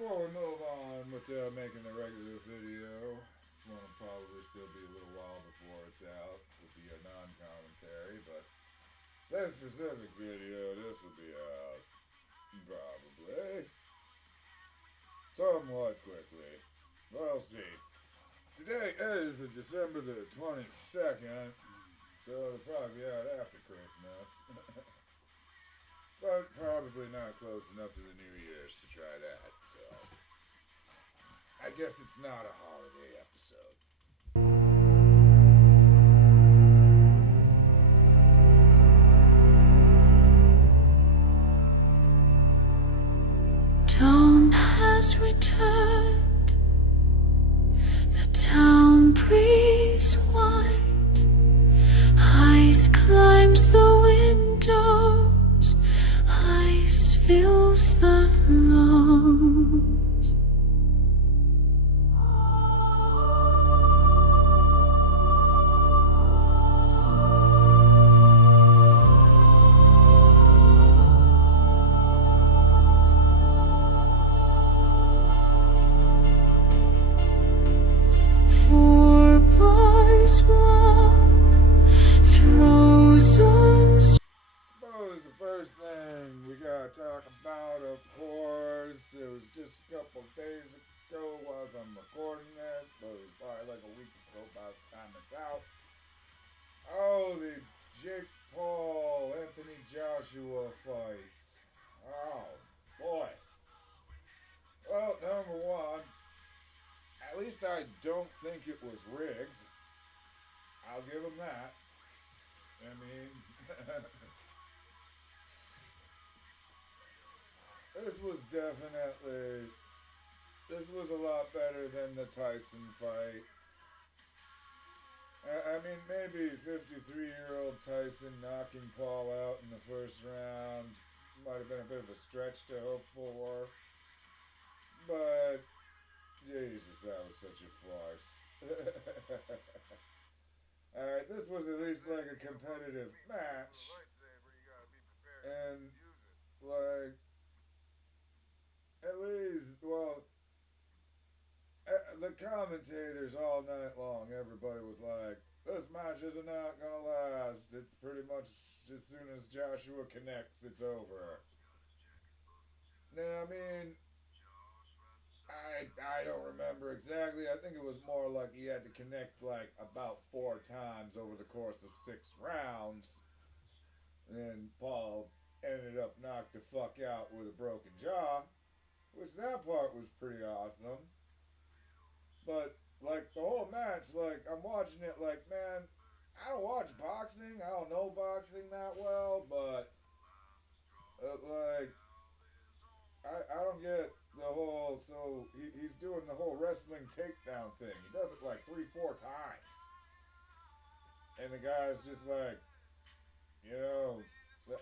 before we move on with making the regular video, this one will probably still be a little while before it's out with the non-commentary, but this specific video, this will be out probably somewhat quickly. We'll see. Today is December the 22nd, so it'll probably be out after Christmas. But probably not close enough to the New Year's to try that, so I guess it's not a holiday episode. Dawn has returned, the town breeze white, ice climbs the windows, ice fills the lungs. Four bars long, frozen. Suppose the first thing we gotta talk about, of course, it was just a couple days ago while I'm recording this, but it was probably like a week ago by the time it's out. Oh, the Jake Paul, Anthony Joshua fight. Oh, boy. Well, number one, at least I don't think it was rigged. I'll give him that. I mean, this was a lot better than the Tyson fight. I mean, maybe 53-year-old Tyson knocking Paul out in the first round might have been a bit of a stretch to hope for. But, Jesus, that was such a farce. Alright, this was at least like a competitive match. And, like, at least, well, the commentators all night long, everybody was like, this match is not gonna last. It's pretty much as soon as Joshua connects, it's over. Now, I mean, I don't remember exactly. I think it was more like he had to connect like about 4 times over the course of 6 rounds. And then Paul ended up knocked the fuck out with a broken jaw, which that part was pretty awesome. But like the whole match, like I'm watching it like, man, I don't watch boxing. I don't know boxing that well, but like I don't get the whole, so he's doing the whole wrestling takedown thing. He does it like 3-4 times. And the guy's just like, you know,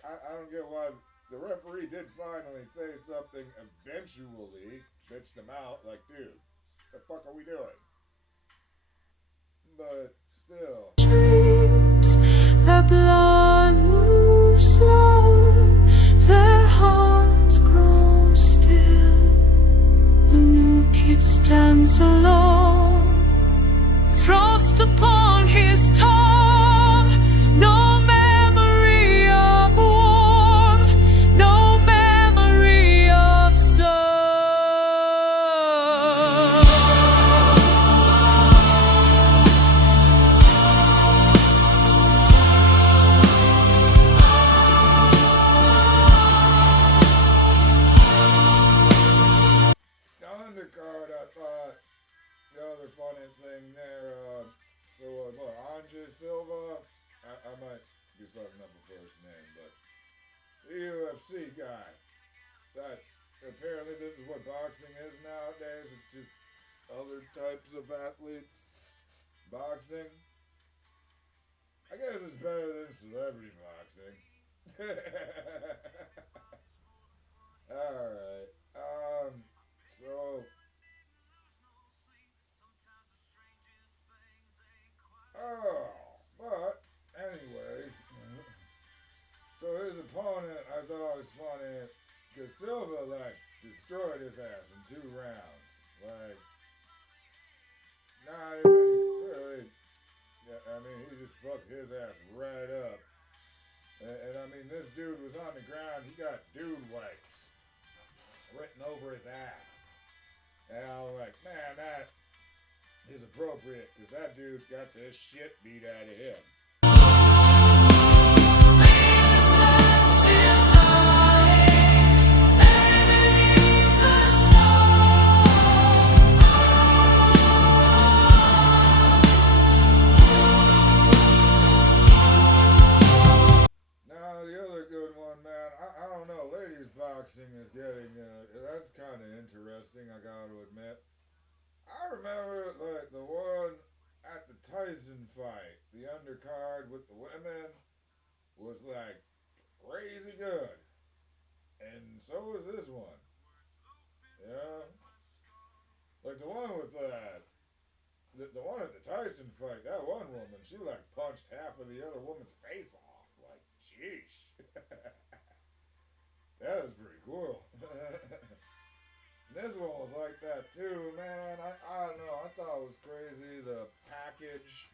I don't get why the referee did finally say something eventually, bitched him out, like, dude, the fuck are we doing? But still. Streets, their blood moves slow, their hearts grow still. The new kid stands alone, frost upon his tongue, no memory of warmth, no memory of sun. Undercard, I thought the other funny thing there, Andre Silva, I might be fucking up a first name, but the UFC guy, that apparently this is what boxing is nowadays. It's just other types of athletes boxing. I guess it's better than celebrity boxing. Alright, so but anyways, so his opponent I thought was funny because Silva like destroyed fight his ass in 2 rounds. Like, not even really. Yeah, I mean, he just fucked his ass right up. And I mean, this dude was on the ground. He got dude wipes written over his ass. And I was like, man, that is appropriate because that dude got the shit beat out of him. Boxing is getting, that's kind of interesting, I gotta admit. I remember, like, the one at the Tyson fight, the undercard with the women, was, like, crazy good. And so was this one. Yeah. Like, the one with, the one at the Tyson fight, that one woman, she, like, punched half of the other woman's face off. Like, sheesh. That was pretty cool. This one was like that too, man. I don't know. I thought it was crazy. The package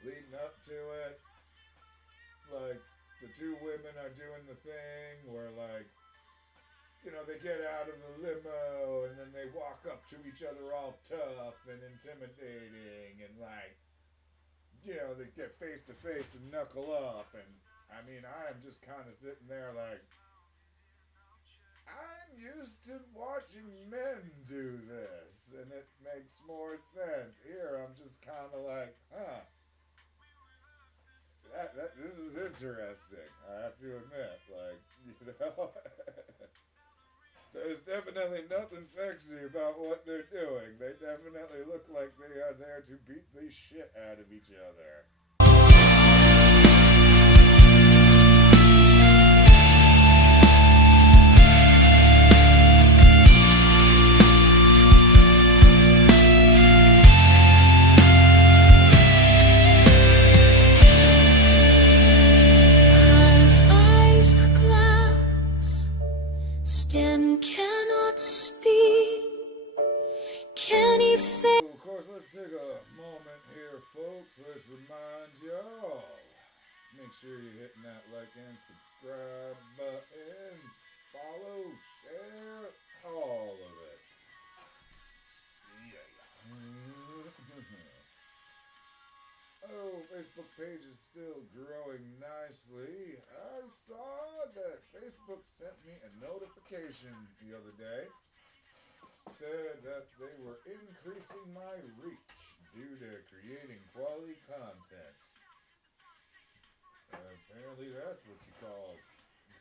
leading up to it. Like, the 2 women are doing the thing where, like, you know, they get out of the limo and then they walk up to each other all tough and intimidating and, like, you know, they get face to face and knuckle up. And, I mean, I am just kind of sitting there like, I'm used to watching men do this, and it makes more sense. Here, I'm just kind of like, huh. This is interesting, I have to admit. Like, you know, there's definitely nothing sexy about what they're doing. They definitely look like they are there to beat the shit out of each other. Cannot speak. Can he feel? Of course, let's take a moment here, folks. Let's remind y'all. Make sure you're hitting that like and subscribe button. Follow, share, all of it. Yeah. Oh, Facebook page is still growing nicely. I saw that Facebook sent me a notification the other day. Said that they were increasing my reach due to creating quality content. Apparently that's what you call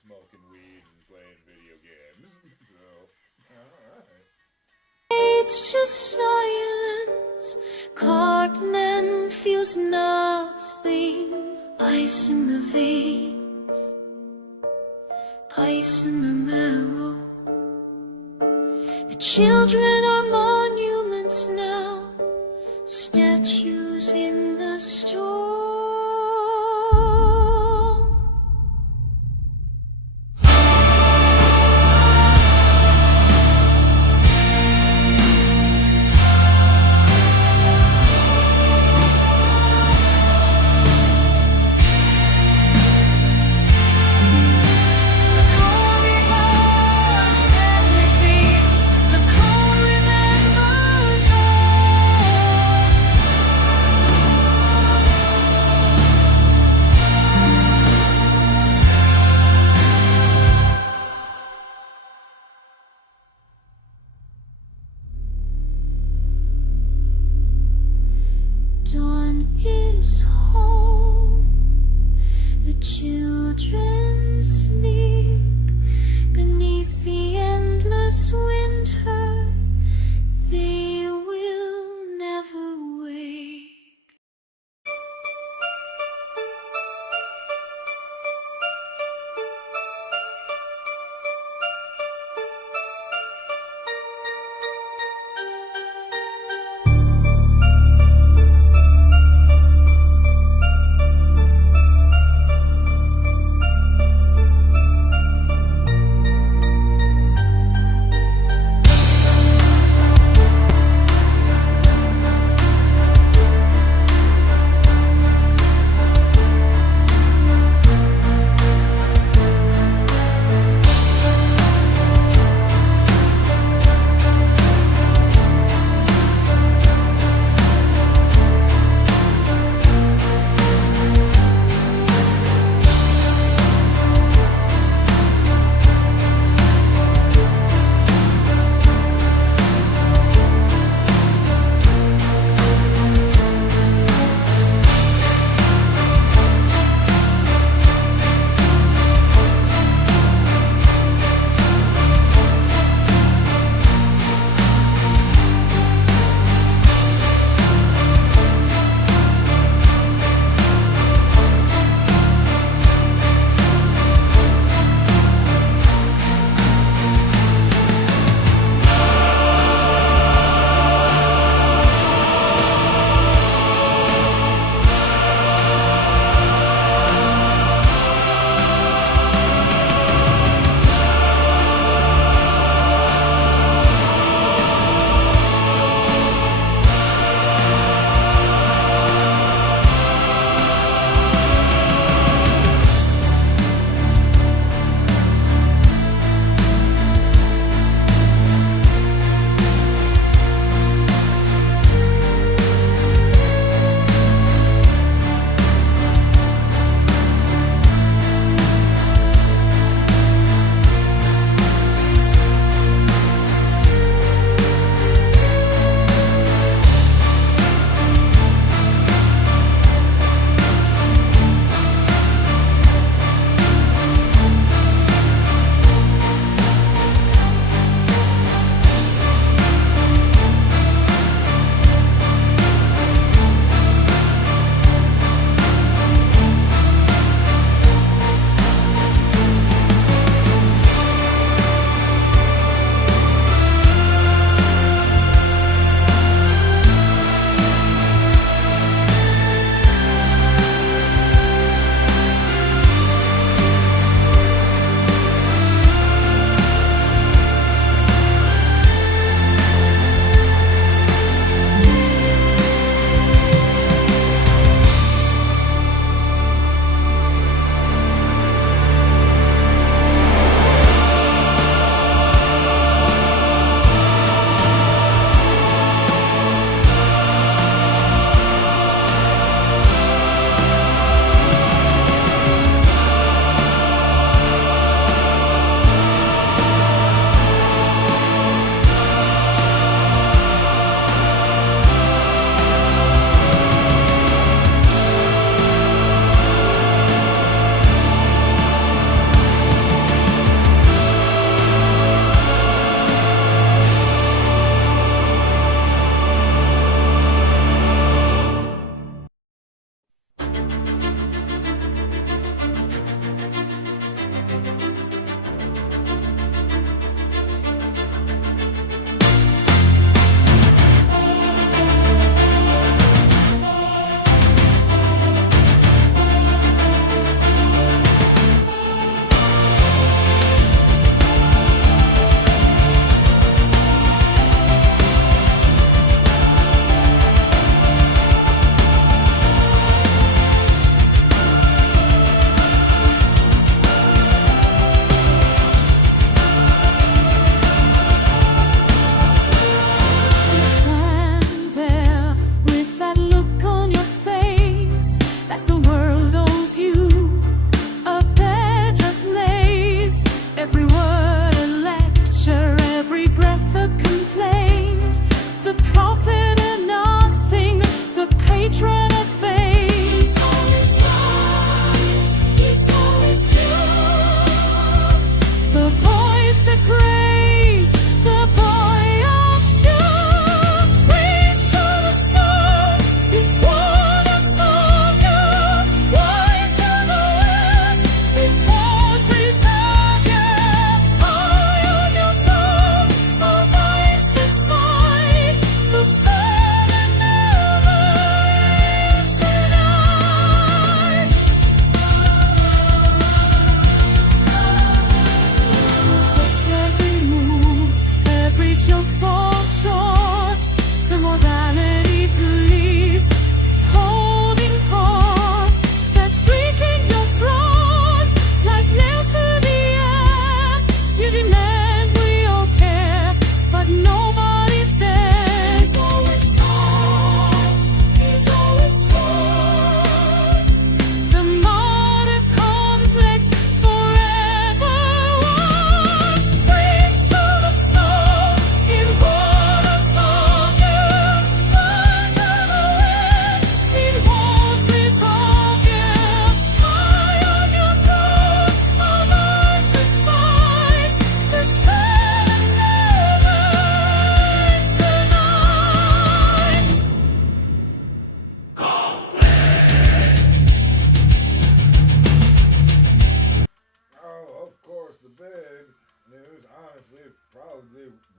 smoking weed and playing video games. So, alright. It's just silence. Carved man feels nothing. Ice in the veins, ice in the marrow. The children are monuments now, statues in the store. Dawn is home, the children sleep beneath the endless winter. They will never wake.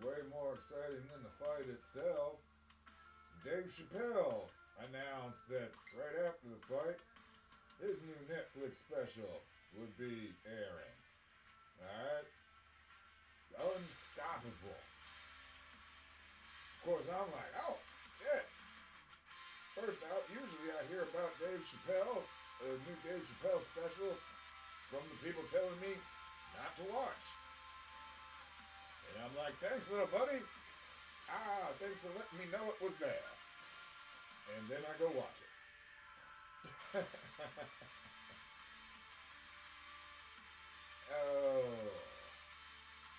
way more exciting than the fight itself, Dave Chappelle announced that right after the fight, his new Netflix special would be airing. Alright? Unstoppable. Of course, I'm like, oh, shit. First out, usually I hear about Dave Chappelle, a new Dave Chappelle special, from the people telling me not to watch. And I'm like, thanks, little buddy. Thanks for letting me know it was there. And then I go watch it. Oh.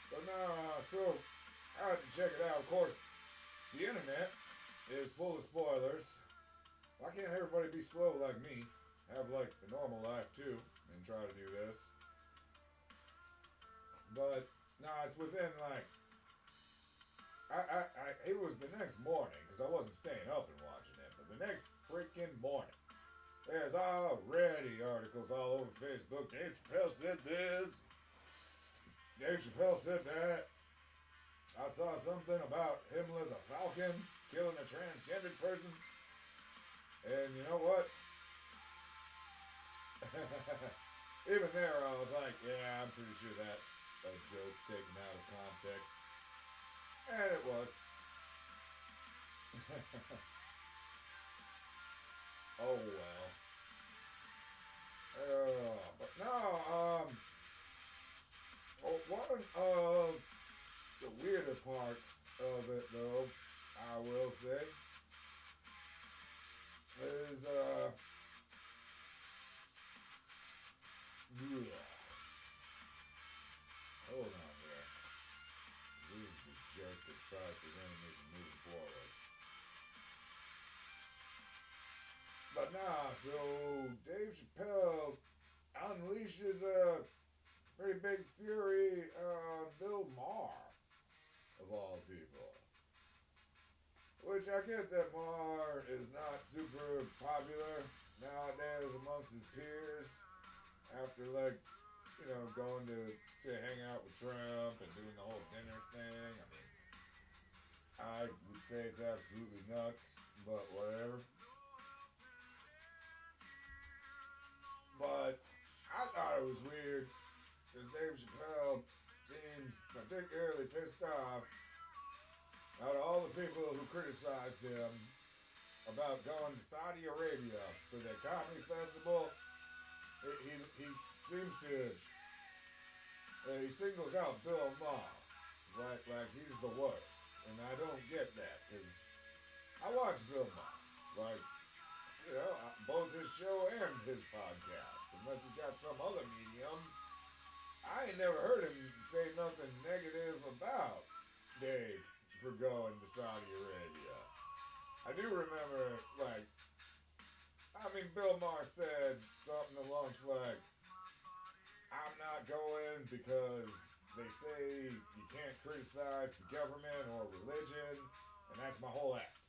But nah, so I had to check it out. Of course, the internet is full of spoilers. Why can't everybody be slow like me? Have like a normal life too, and try to do this. But nah, it's within like it was the next morning because I wasn't staying up and watching it. But the next freaking morning, there's already articles all over Facebook. Dave Chappelle said this. Dave Chappelle said that. I saw something about Himmler the Falcon killing a transgendered person. And you know what? Even there, I was like, yeah, I'm pretty sure that's a joke taken out of context. And it was. Oh well. But no, one of the weirder parts of it, though, I will say, is hold on here. This is the jerk that's probably preventing me from moving forward. But nah, so Dave Chappelle unleashes a pretty big fury on Bill Maher, of all people. Which I get that Maher is not super popular nowadays amongst his peers after, like, you know, going to hang out with Trump and doing the whole dinner thing. I mean, I would say it's absolutely nuts, but whatever. But I thought it was weird because Dave Chappelle seems particularly pissed off out of all the people who criticized him about going to Saudi Arabia for their comedy festival. He seems to he singles out Bill Maher like he's the worst, and I don't get that because I watch Bill Maher, like, you know, both his show and his podcast, unless he's got some other medium. I ain't never heard him say nothing negative about Dave for going to Saudi Arabia. I do remember, like, I mean, Bill Maher said something along like, I'm not going because they say you can't criticize the government or religion, and that's my whole act.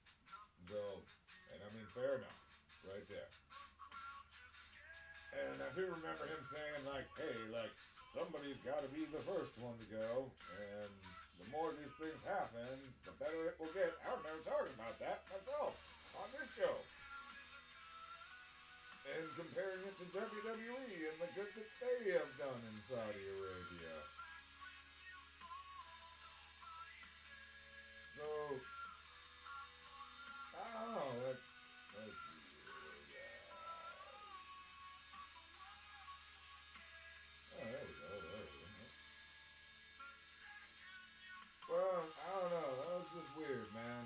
So, and I mean, fair enough, right there. And I do remember him saying, like, hey, like, somebody's got to be the first one to go, and the more these things happen, the better it will get. I remember talking about that myself on this show. And comparing it to WWE and the good that they have done in Saudi Arabia. So, I don't know. Let's see. Oh, there we go. Well, I don't know. That was just weird, man.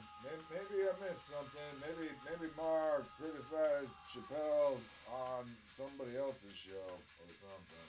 Maybe I missed something. Maybe Maher criticized Chappelle on somebody else's show or something.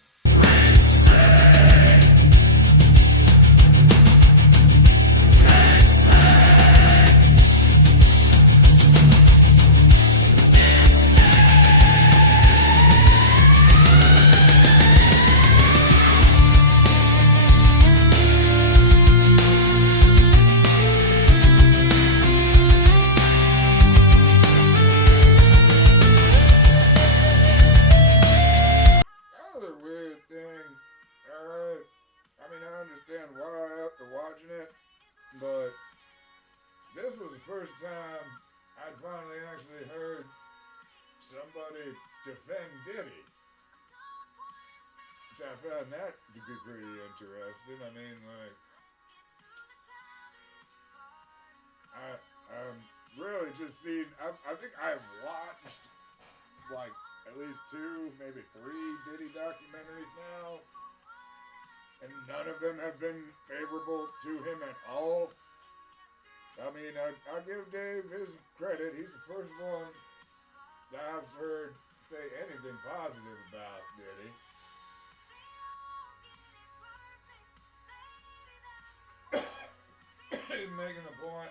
But this was the first time I'd finally actually heard somebody defend Diddy. Which I found that to be pretty interesting. I mean, like, I'm really just seen, I think I've watched, like, at least 2, maybe 3 Diddy documentaries now. And none of them have been favorable to him at all. I mean, I give Dave his credit. He's the first one that I've heard say anything positive about Diddy. He's making a point.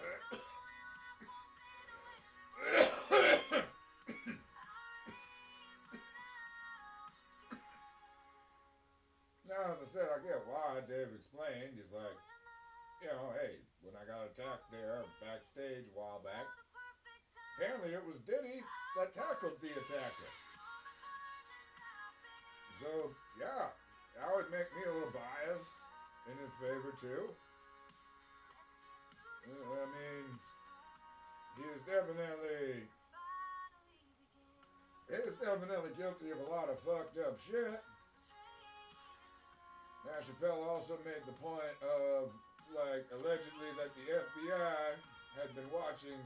Now, as I said, I get why Dave explained. He's like, you know, hey, when I got attacked there backstage a while back, apparently it was Diddy that tackled the attacker. So, yeah, that would make me a little biased in his favor, too. I mean, he is definitely guilty of a lot of fucked up shit. Now, Chappelle also made the point of, like, allegedly that the FBI had been watching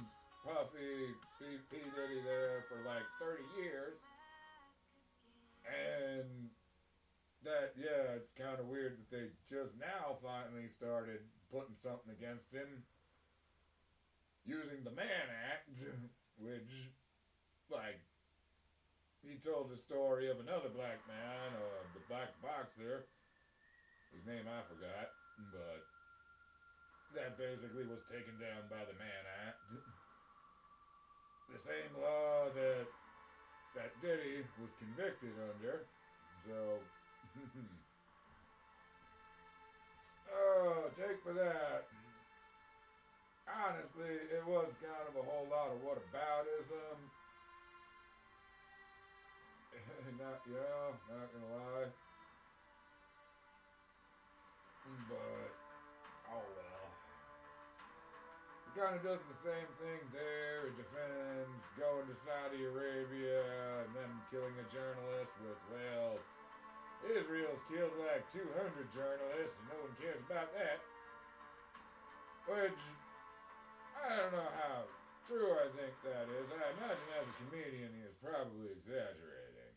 Puffy, P. Diddy there for like 30 years. And that, yeah, it's kind of weird that they just now finally started putting something against him using the Mann Act, which, like, he told the story of another black man, the black boxer, whose name I forgot, but that basically was taken down by the Mann Act. The same law that Diddy was convicted under. So, oh, take for that. Honestly, it was kind of a whole lot of whataboutism. Not gonna lie. But, oh well. He kind of does the same thing there. He defends going to Saudi Arabia and then killing a journalist with, well, Israel's killed like 200 journalists and no one cares about that. Which, I don't know how true I think that is. I imagine as a comedian he is probably exaggerating.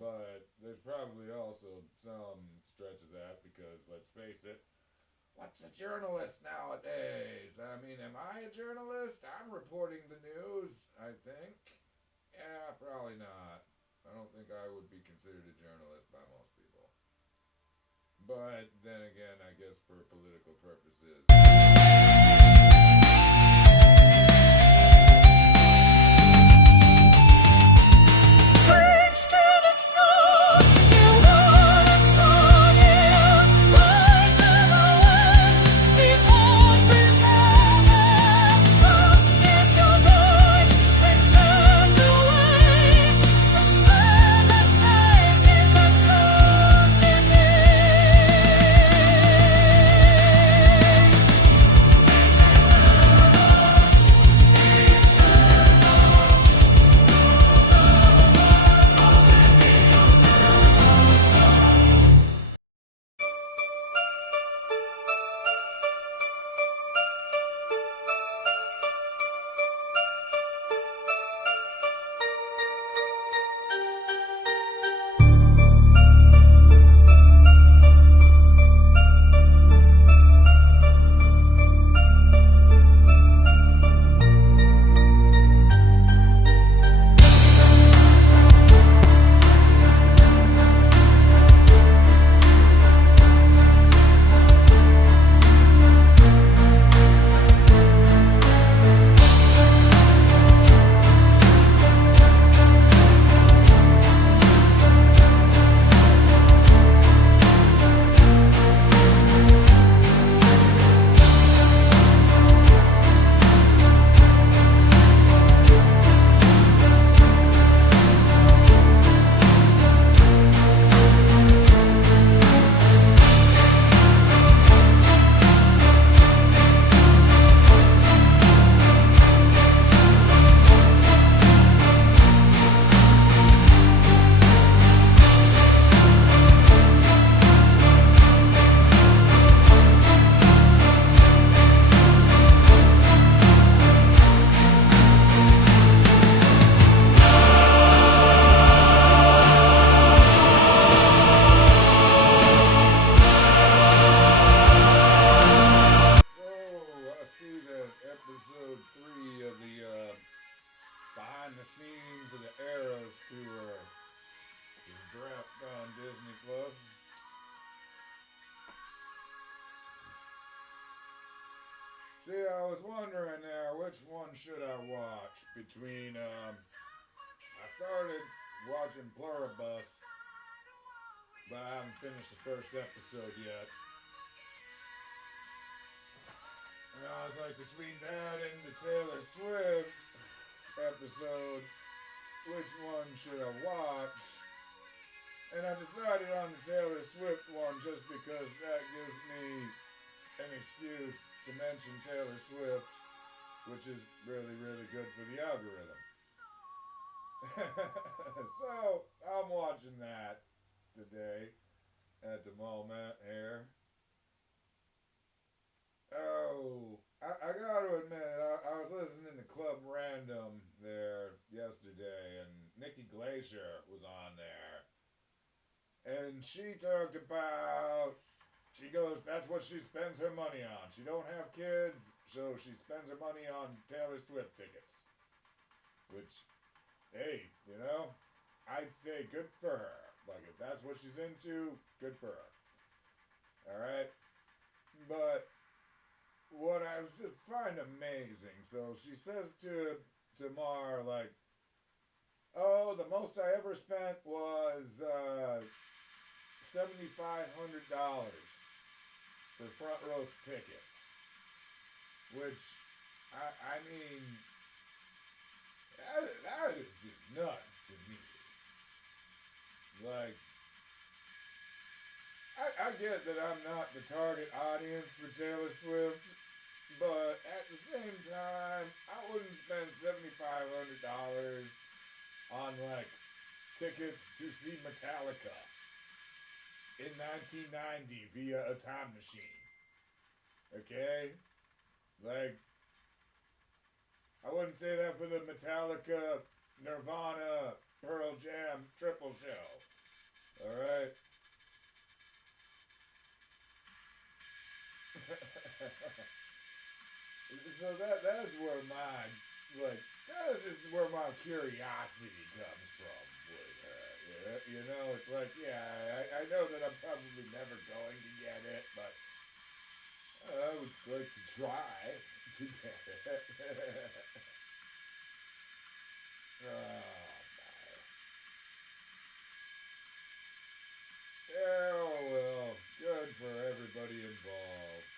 But there's probably also some stretch of that because, let's face it, what's a journalist nowadays? I mean, am I a journalist? I'm reporting the news, I think. Yeah, probably not. I don't think I would be considered a journalist by most people. But then again, I guess for political purposes. See, I was wondering there, which one should I watch between, I started watching Pluribus, but I haven't finished the first episode yet. And I was like, between that and the Taylor Swift episode, which one should I watch? And I decided on the Taylor Swift one just because that gives me an excuse to mention Taylor Swift, which is really, really good for the algorithm. So, I'm watching that today at the moment here. Oh, I gotta admit, I was listening to Club Random there yesterday, and Nikki Glacier was on there. And she talked about, she goes, that's what she spends her money on. She don't have kids, so she spends her money on Taylor Swift tickets. Which, hey, you know, I'd say good for her. Like, if that's what she's into, good for her. Alright? But what I was just find amazing, so she says to Maher, like, oh, the most I ever spent was $7,500 for front row tickets, which I mean, that is just nuts to me. Like, I get that I'm not the target audience for Taylor Swift, but at the same time, I wouldn't spend $7,500 on like tickets to see Metallica in 1990 via a time machine. Okay? Like, I wouldn't say that for the Metallica, Nirvana, Pearl Jam triple show. Alright? So that's where my, like, that's just where my curiosity comes from with her. You know, it's like, yeah, I know that I'm probably never going to get it, but I would like to try to get it. Oh, well, good for everybody involved.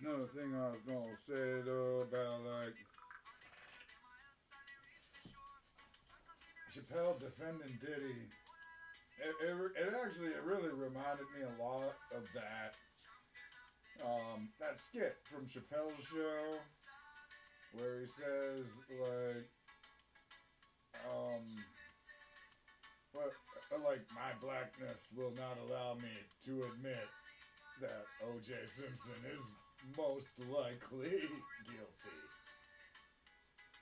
Another thing I was gonna say though about like Chappelle defending Diddy, it really reminded me a lot of that that skit from Chappelle's show where he says like, what, like my blackness will not allow me to admit that O.J. Simpson is most likely guilty.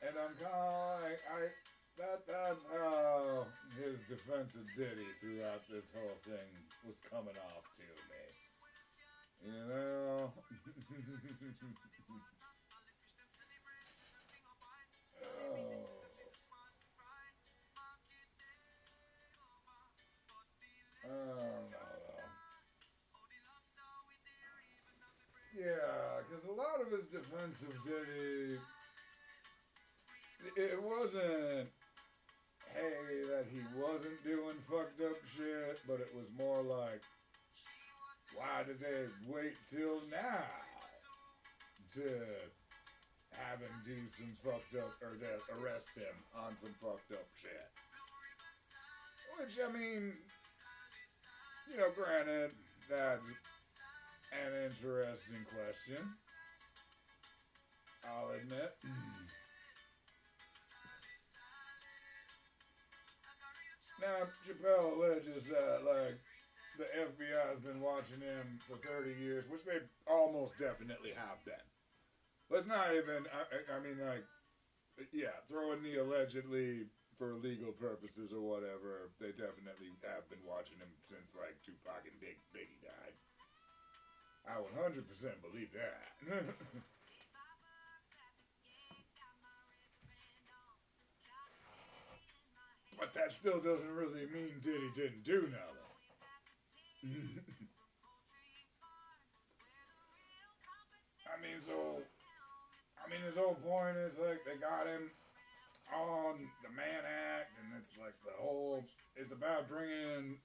And I'm kind of like, that's how his defense of Diddy throughout this whole thing was coming off to me. You know? Oh. I don't know though. Yeah, because a lot of his defense of Diddy, it wasn't, hey, that he wasn't doing fucked up shit, but it was more like, why did they wait till now to have him do some fucked up, or to arrest him on some fucked up shit? Which, I mean, you know, granted, that's an interesting question, I'll admit. Now, Chappelle alleges that, like, the FBI has been watching him for 30 years, which they almost definitely have been. Let's not even, I mean, like, yeah, throw in the allegedly for legal purposes or whatever. They definitely have been watching him since, like, Tupac and Biggie died. I 100% believe that. But that still doesn't really mean Diddy didn't do nothing. I mean, his whole point is like they got him on the Mann Act, and it's like it's about bringing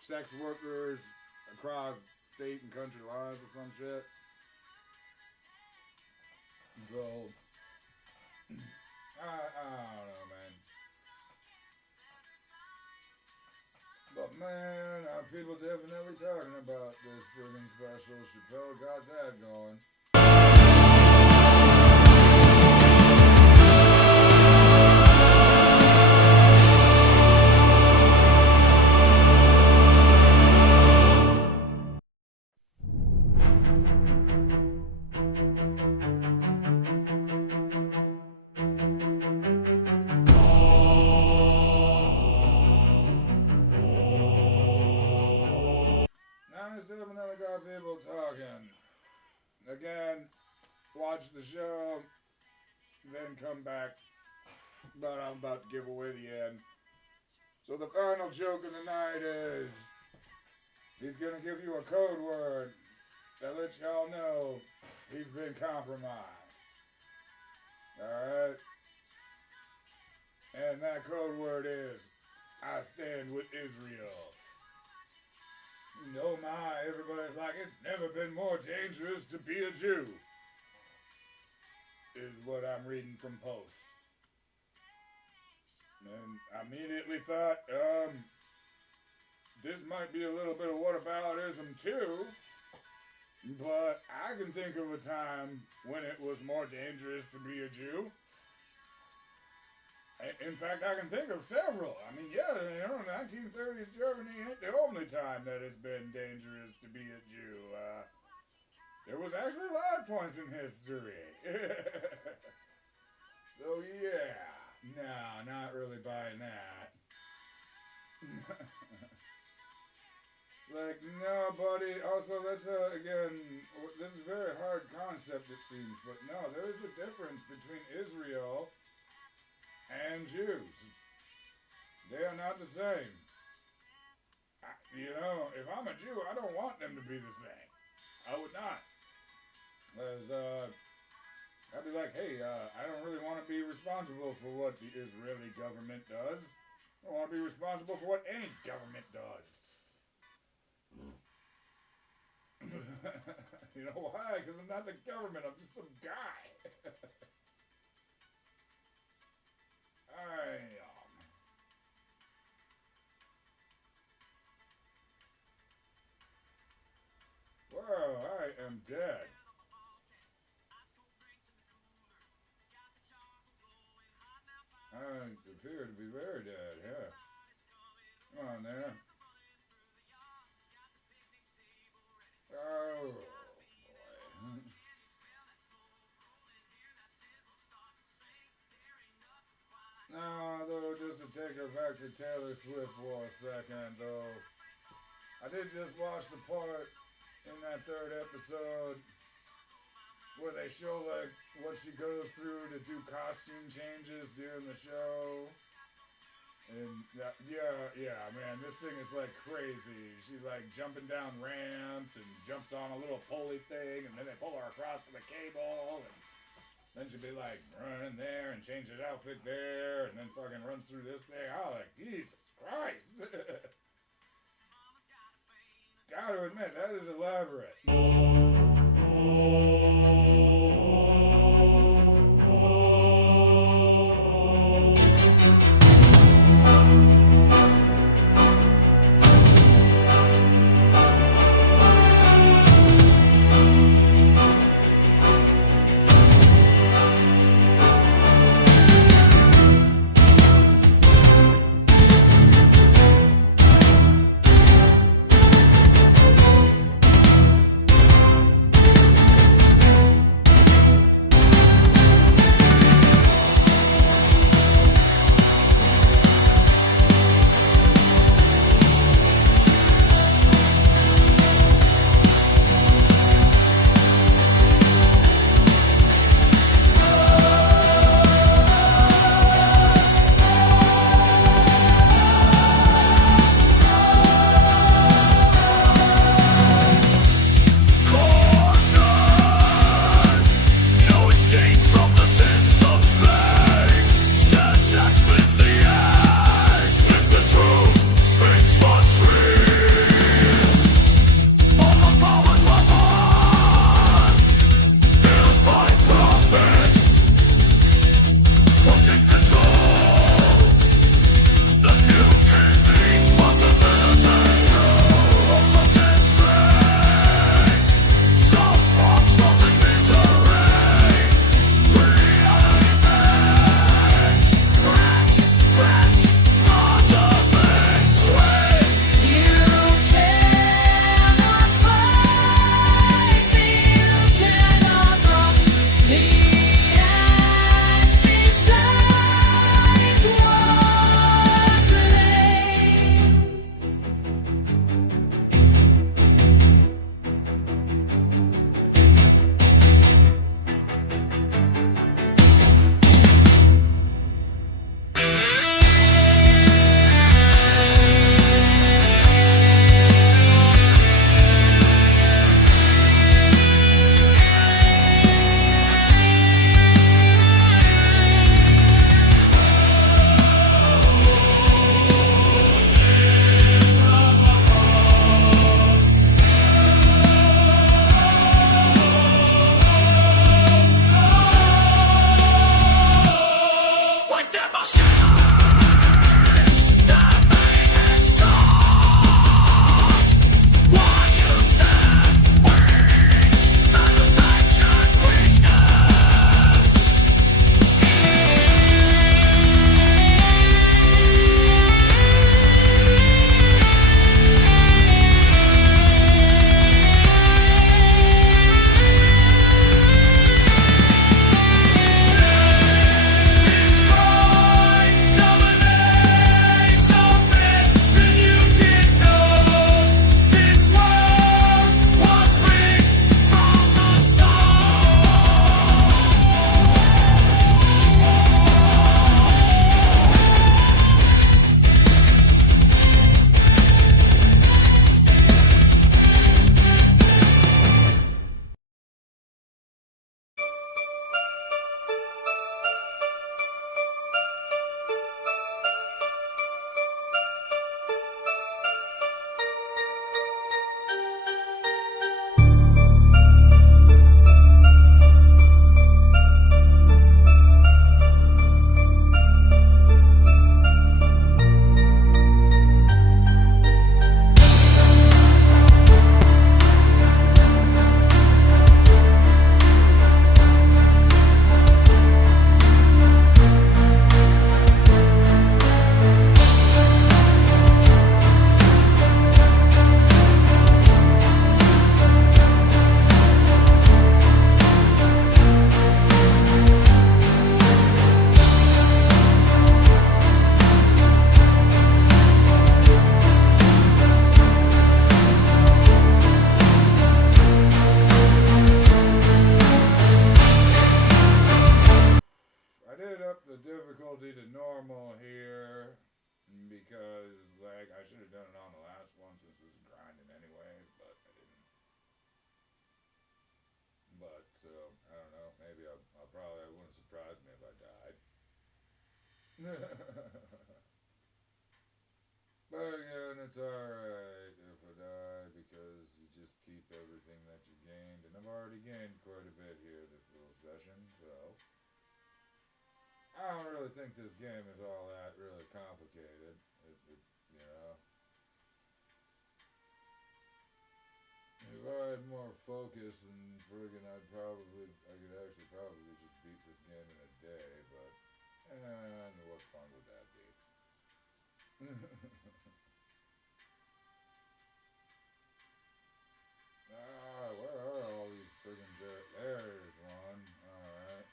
sex workers across state and country lines or some shit. So, I don't know, man. But man, people definitely talking about this friggin' special. Chappelle got that going. Definitely got people talking. Again, watch the show, then come back. But I'm about to give away the end. So the final joke of the night is he's gonna give you a code word that lets y'all know he's been compromised. Alright? And that code word is I stand with Israel. Oh my, everybody's like, it's never been more dangerous to be a Jew. Is what I'm reading from posts. And I immediately thought, this might be a little bit of whataboutism too. But I can think of a time when it was more dangerous to be a Jew. In fact, I can think of several. I mean, yeah, you know, 1930s Germany ain't the only time that it's been dangerous to be a Jew. There was actually a lot of points in history. So, yeah. No, not really buying that. Like, no, buddy. Also, let's, again, this is a very hard concept, it seems. But no, there is a difference between Israel and Jews. They are not the same. You know, if I'm a Jew, I don't want them to be the same. I would not. Because, I'd be like, hey, I don't really want to be responsible for what the Israeli government does. I don't want to be responsible for what any government does. You know why? Because I'm not the government. I'm just some guy. Whoa, alright. am dead. I appear to be very dead, yeah. Come on there. Oh, boy. No, though, just to take her back to Taylor Swift for a second, though. I did just watch the part in that third episode where they show, like, what she goes through to do costume changes during the show. And, yeah, man, this thing is, like, crazy. She's, like, jumping down ramps and jumps on a little pulley thing, and then they pull her across with a cable, and then she'd be like, run there and change his outfit there, and then fucking runs through this thing. I was like, Jesus Christ. Gotta admit, that is elaborate. normal here because, like, I should have done it on the last one since this is grinding anyways, but I didn't. But, so, I don't know. Maybe it wouldn't surprise me if I died. But again, it's alright if I die because you just keep everything that you gained. And I've already gained quite a bit here this little session, so I don't really think this game is all that really complicated. You know. If I had more focus, then friggin' I could actually probably just beat this game in a day, but what fun would that be? Where are all these friggin' there's one. Alright.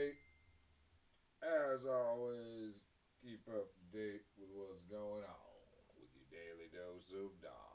anyway, as always, keep up to date with what's going on with your daily dose of Don.